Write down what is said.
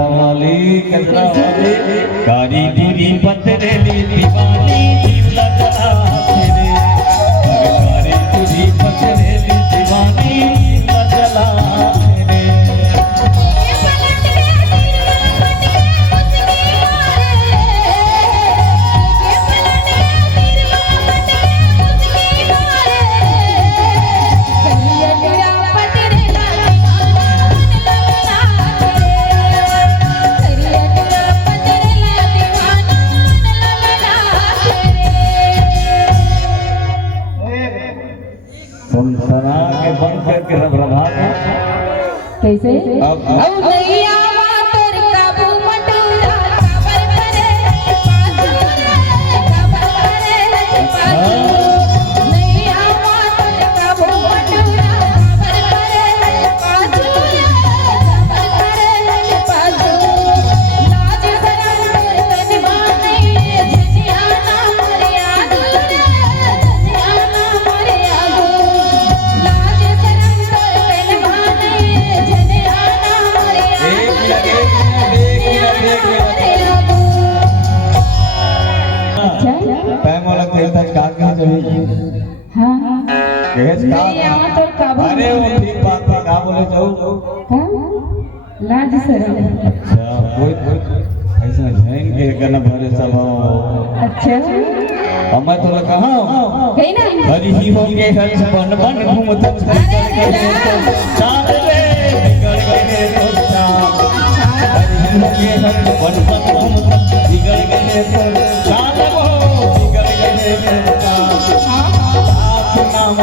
कचरा वाली कारी दूरी पथरेली दीवानी जीवला जला तेरे कारी दूरी पथरेली दीवानी जीवला जला तेरे संसरा के बनकर के रभरभा कैसे अब नैया मातर काबू मटूरा काबर करे पाछू काबर करे पाछू नैया मातर काबू मटूरा काबर करे पाछू काबर करे पाछू लाज शरम तोर कनवा नहीं झनिया ना मर्यादा झनिया ना मर्यादा लाज शरम तोर कनवा नहीं झनिया ना पैमोला खेलता काट के चली हां केस का नैया मातर काबू अरे वो ठीक बात है का बोले जाओ हां लाज शरम अच्छा कोई ऐसा जैन के करना भरे सब अच्छा हमें तो लगा हां कहीं ना हरी ही होंगे हर बन बन घूमता चाल रे बिगड़ गए तो चाल हरी ही होंगे हर बन बन घूमता बिगड़ गए तो चाल वो बिगड़ गए तो चाल आप नाम